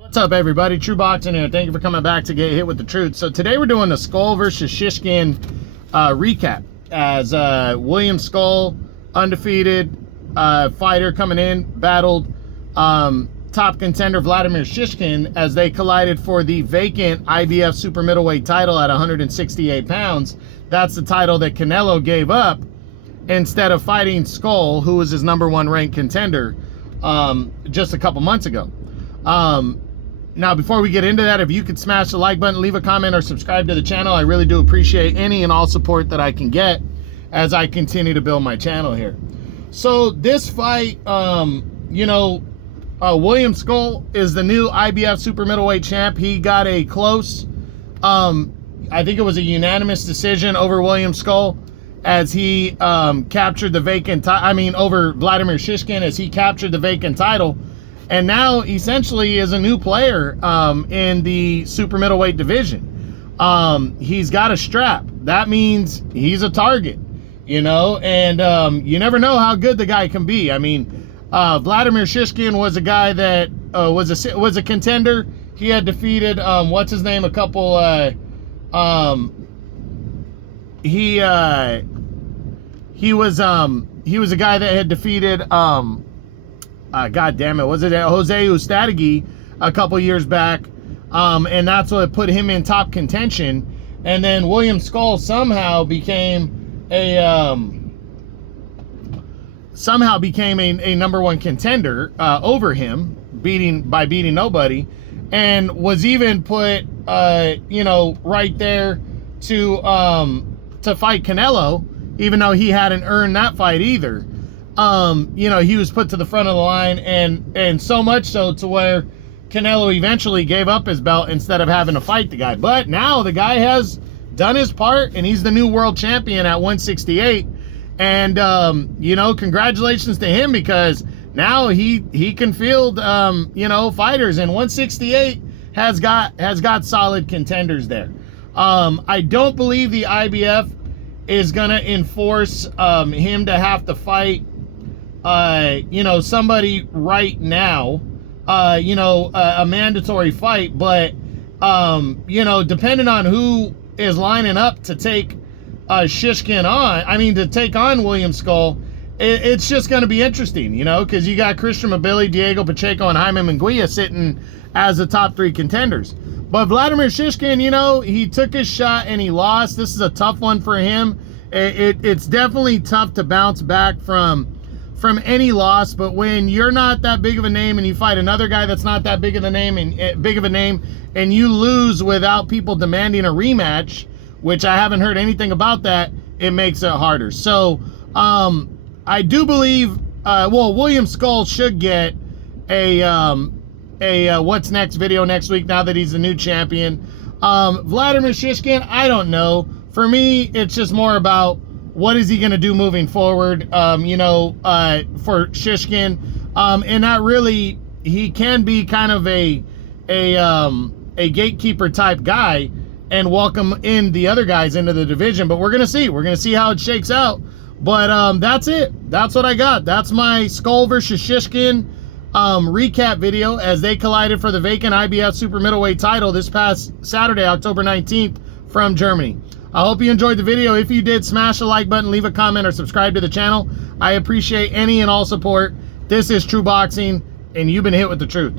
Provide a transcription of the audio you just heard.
What's up, everybody? True Boxing here. Thank you for coming back to get hit with the truth. So today we're doing the Scull versus Shishkin recap, as William Scull, undefeated fighter coming in, battled top contender Vladimir Shishkin as they collided for the vacant IBF Super Middleweight title at 168 pounds. That's the title that Canelo gave up instead of fighting Scull, who was his #1 ranked contender just a couple months ago. Now, before we get into that, if you could smash the like button, leave a comment, or subscribe to the channel, I really do appreciate any and all support that I can get as I continue to build my channel here. So this fight, William Scull is the new IBF Super Middleweight champ. He got a close, I think it was a unanimous decision over William Scull as he captured the vacant over Vladimir Shishkin as he captured the vacant title. And now, essentially, is a new player in the super middleweight division. He's got a strap. That means he's a target, and you never know how good the guy can be. I mean, Vladimir Shishkin was a guy that was a contender. He had defeated what's his name a couple. He was a guy that had defeated God damn it, was it Jose Ustadegui a couple years back, and that's what put him in top contention. And then William Scull somehow became a #1 contender over him, beating nobody, and was even put right there to fight Canelo, even though he hadn't earned that fight either. He was put to the front of the line, and so much so to where Canelo eventually gave up his belt instead of having to fight the guy. But now the guy has done his part, and he's the new world champion at 168. And, congratulations to him, because now he can field, fighters, and 168 has got solid contenders there. I don't believe the IBF is going to enforce him to have to fight somebody right now, a mandatory fight, but, depending on who is lining up to take Shishkin on, to take on William Scull, it's just going to be interesting, because you got Christian Mabili, Diego Pacheco, and Jaime Munguia sitting as the top 3 contenders. But Vladimir Shishkin, he took his shot and he lost. This is a tough one for him. It's definitely tough to bounce back from any loss, but when you're not that big of a name and you fight another guy that's not that big of a name and you lose without people demanding a rematch, which I haven't heard anything about that, it makes it harder. So I do believe William Scull should get a what's next video next week now that he's the new champion. Vladimir Shishkin, I don't know. For me, it's just more about what is he going to do moving forward, for Shishkin. And that really, he can be kind of a gatekeeper type guy and welcome in the other guys into the division. But we're going to see. We're going to see how it shakes out. But that's it. That's what I got. That's my Scull versus Shishkin recap video as they collided for the vacant IBF Super Middleweight title this past Saturday, October 19th from Germany. I hope you enjoyed the video. If you did, smash the like button, leave a comment, or subscribe to the channel. I appreciate any and all support. This is True Boxing, and you've been hit with the truth.